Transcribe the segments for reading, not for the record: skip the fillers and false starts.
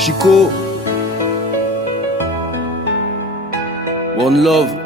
Chico, One Love.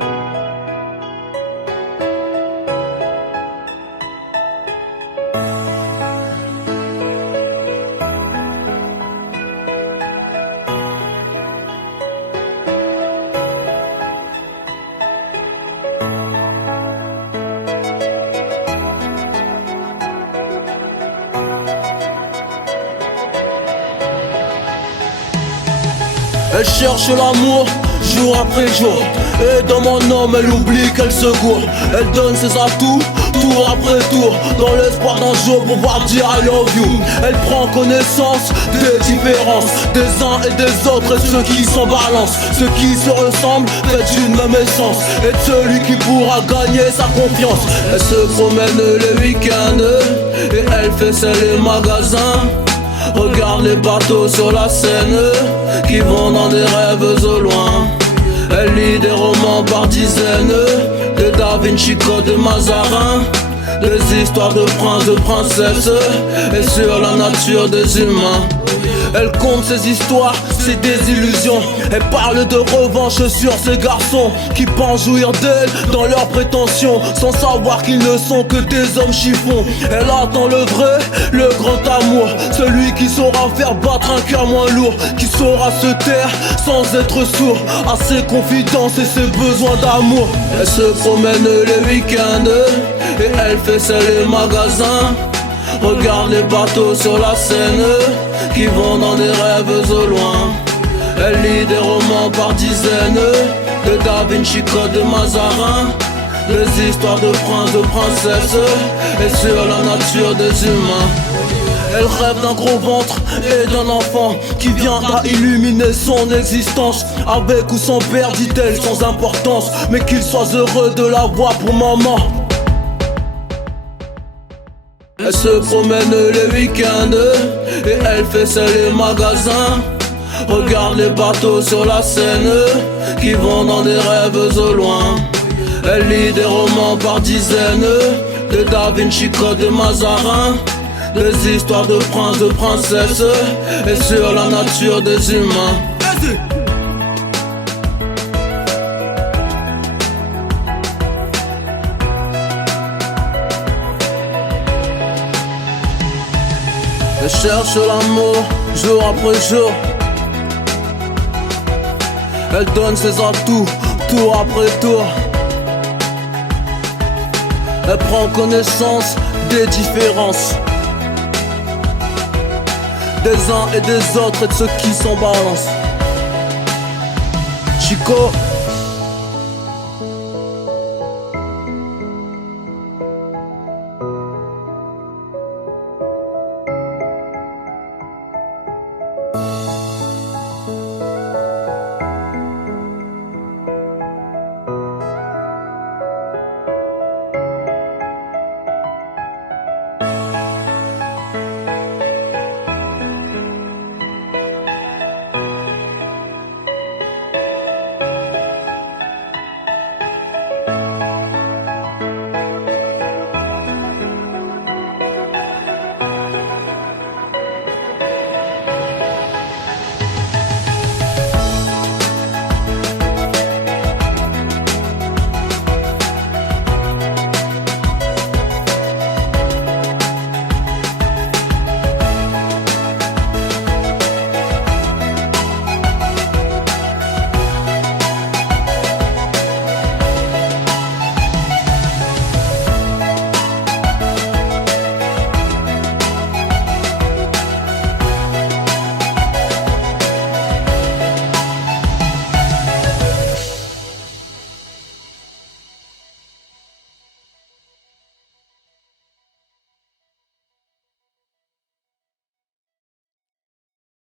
Elle cherche l'amour jour après jour, et dans mon homme elle oublie qu'elle se gourre. Elle donne ses atouts tour après tour, dans l'espoir d'un jour pouvoir dire I love you. Elle prend connaissance des différences des uns et des autres, et ceux qui s'en balancent, ceux qui se ressemblent, faits d'une même essence, et de celui qui pourra gagner sa confiance. Elle se promène les week-ends, et elle fait celle les magasins. Regarde les bateaux sur la Seine qui vont dans des rêves au loin. Elle lit des romans par dizaines, de Da Vinci Code, de Mazarin, des histoires de princes, de princesses, et sur la nature des humains. Elle compte ses histoires, ses désillusions. Elle parle de revanche sur ces garçons qui pensent jouir d'elle dans leurs prétentions, sans savoir qu'ils ne sont que des hommes chiffons. Elle attend le vrai, le grand amour, celui qui saura faire battre un cœur moins lourd, qui saura se taire sans être sourd à ses confidences et ses besoins d'amour. Elle se promène les week-ends, et elle fait celle les magasins. Regarde les bateaux sur la Seine qui vont dans des rêves au loin. Elle lit des romans par dizaines, de Da Vinci Code, de Mazarin, des histoires de princes, de princesses, et sur la nature des humains. Elle rêve d'un gros ventre et d'un enfant qui viendra illuminer son existence. Avec ou sans père, dit-elle, sans importance, mais qu'il soit heureux de la voir pour maman. Elle se promène les week-ends, et elle fait celle les magasins. Regarde les bateaux sur la Seine qui vont dans des rêves au loin. Elle lit des romans par dizaines, de Da Vinci Code, de Mazarin, des histoires de princes, de princesses, et sur la nature des humains. Elle cherche l'amour jour après jour. Elle donne ses atouts tour après tour. Elle prend connaissance des différences des uns et des autres, et de ceux qui s'en balancent. Chico.